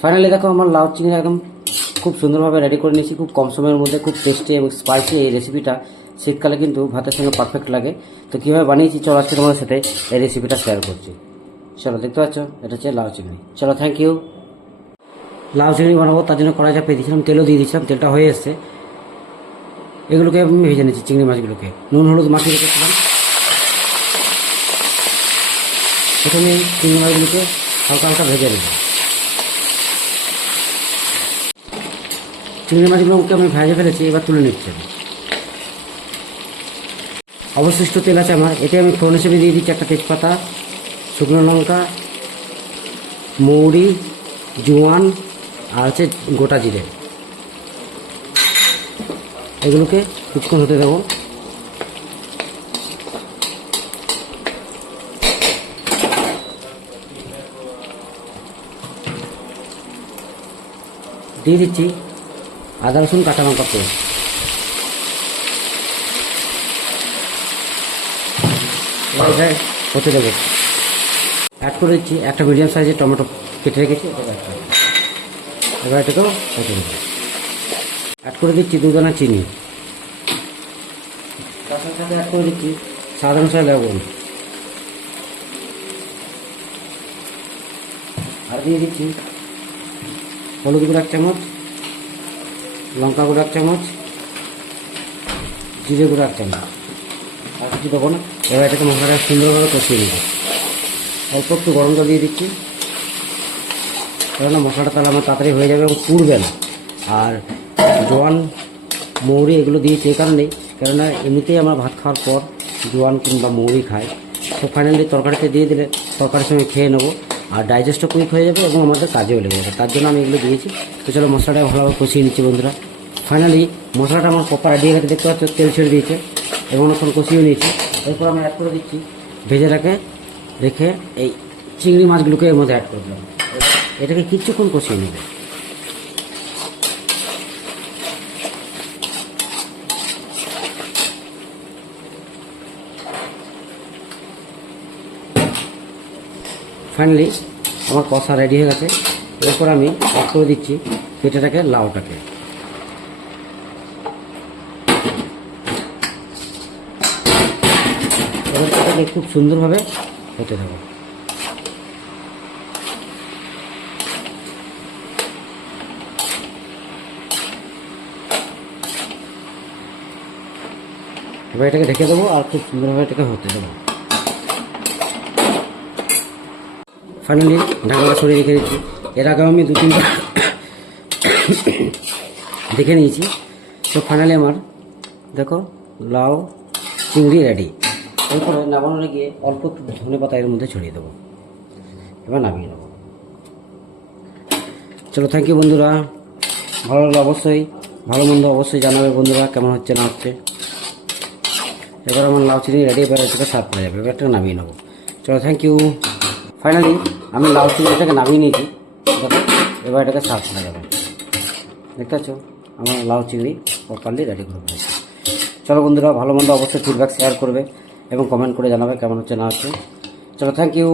Finally দেখো, আমার লাউ চিংড়ি একদম খুব সুন্দরভাবে রেডি করে নিয়েছি। খুব কম সময়ের মধ্যে, খুব টেস্টি এবং স্পাইসি এই রেসিপিটা শীতকালে কিন্তু ভাতের সঙ্গে পারফেক্ট লাগে। তো কীভাবে বানিয়েছি, চলো আজকে তোমাদের সাথে এই রেসিপিটা শেয়ার করছি। চলো, দেখতে পাচ্ছ, এটা হচ্ছে লাউ চিংড়ি। চলো থ্যাংক ইউ লাউ চিংড়ি বানাবো, তার জন্য কড়াই চাপিয়ে দিয়েছিলাম, তেলও দিয়ে দিয়েছিলাম, তেলটা হয়ে এসছে। এগুলোকে আমি ভেজে নিচ্ছি চিংড়ি মাছগুলোকে। নুন, হলুদ মাখিয়ে রেখেছিলাম। প্রথমে চিংড়ি মাছগুলোকে হালকা হালকা ভেজে নেব। চিংড়ি মাছগুলোকে আমি ভেজে ফেলেছি, এবার তুলে নিচ্ছি। অবশিষ্ট তেল আছে আমার, এতে আমি ফোড়ন হিসেবে দিয়ে দিচ্ছি একটা তেজপাতা, শুকনো লঙ্কা, মৌরি, জোয়ান, আর হচ্ছে গোটা জিরে এগুলোকে কিছুক্ষণ হতে দেবো দিয়ে দিচ্ছি আদা রসুন কাঁচা লঙ্কা পেস্ট হতে দেবো। অ্যাড করে দিচ্ছি, একটা মিডিয়াম সাইজের টমেটো কেটে রেখেছি। এবার এটাকেও হতে দেবো। অ্যাড করে দিচ্ছি দুদানা চিনি। তার সাথে অ্যাড করে দিচ্ছি স্বাদ অনুসারে লবণ আর দিয়ে দিচ্ছি হলুদ গুঁড়ো এক চামচ। লঙ্কা গুঁড়ো এক চামচ, জিরে গুঁড়ো এক চামচ। আর কিছু দেবো না। এবার এটাকে মশলাটা সুন্দরভাবে কষিয়ে নেব। অল্প একটু গরম জল দিয়ে দিচ্ছি। কেননা মশলাটা তাহলে আমার তাড়াতাড়ি হয়ে যাবে এবং পুড়বে না। আর জোয়ান, মৌরি এগুলো দিয়েছি এই কারণেই কেননা এমনিতেই আমরা ভাত খাওয়ার পর জোয়ান কিংবা মৌরি খাই। তো ফাইনালি তরকারিতে দিয়ে দিলে তরকারির সঙ্গে খেয়ে নেব। আর ডাইজেস্টও কুইক হয়ে যাবে এবং আমাদের কাজেও লেগে যাবে। তার জন্য আমি এগুলো দিয়েছি। তো চলো মশলাটা ভালোভাবে কষিয়ে নিচ্ছি বন্ধুরা। ফাইনালি মশলাটা আমার প্রপার আডিয়ে গেছে দেখতে পাচ্ছ, তেল ছেড়ে দিয়েছে। এবং এখন কষিয়ে নিয়েছি। এরপর আমি অ্যাড করে দিচ্ছি ভেজেটাকে রেখে এই চিংড়ি মাছগুলোকে এর মধ্যে অ্যাড করে দিলাম। এটাকে কিছুক্ষণ কষিয়ে নেবে ফাইনালি আমার কষা রেডি হয়ে গেছে। এরপর আমি অফ করে দিচ্ছি পেটেটাকে লাউটাকে। খুব সুন্দরভাবে হতে দেবো। এবার এটাকে ঢেকে দেবো আর খুব সুন্দরভাবে এটাকে হতে দেবো। ফাইনালি ঢাকাটা সরিয়ে রেখে দিচ্ছি। এর আগেও আমি দু তিনবার দেখে নিয়েছি। তো ফাইনালি আমার, দেখো, লাউ, চিংড়ি রেডি এরপরে নামানোর গিয়ে অল্প একটু ধনে পাতা এর মধ্যে ছড়িয়ে দেবো। এবার নামিয়ে নেব। চলো থ্যাংক ইউ বন্ধুরা। ভালো লাগল অবশ্যই, ভালো মন্দ অবশ্যই জানাবে বন্ধুরা, কেমন হচ্ছে না হচ্ছে। এবার আমার লাউ চিনি রেডি এবার এটাকে সার্ভ যাবে। এবার নামিয়ে নেব। চলো থ্যাংক ইউ ফাইনালি আমি লাউ চিংড়িটাকে নামিয়ে নিয়েছি। দেখো, এবার এটাকে সার্ভ করা যাবে। দেখতে পাচ্ছ? আমার লাউ চিংড়ি প্রপারলি রেডি করে ফেলেছি। চলো বন্ধুরা, ভালো মন্দ অবশ্যই ফিডব্যাক শেয়ার করবে এবং কমেন্ট করে জানাবে কেমন হচ্ছে না হচ্ছে। চলো থ্যাংক ইউ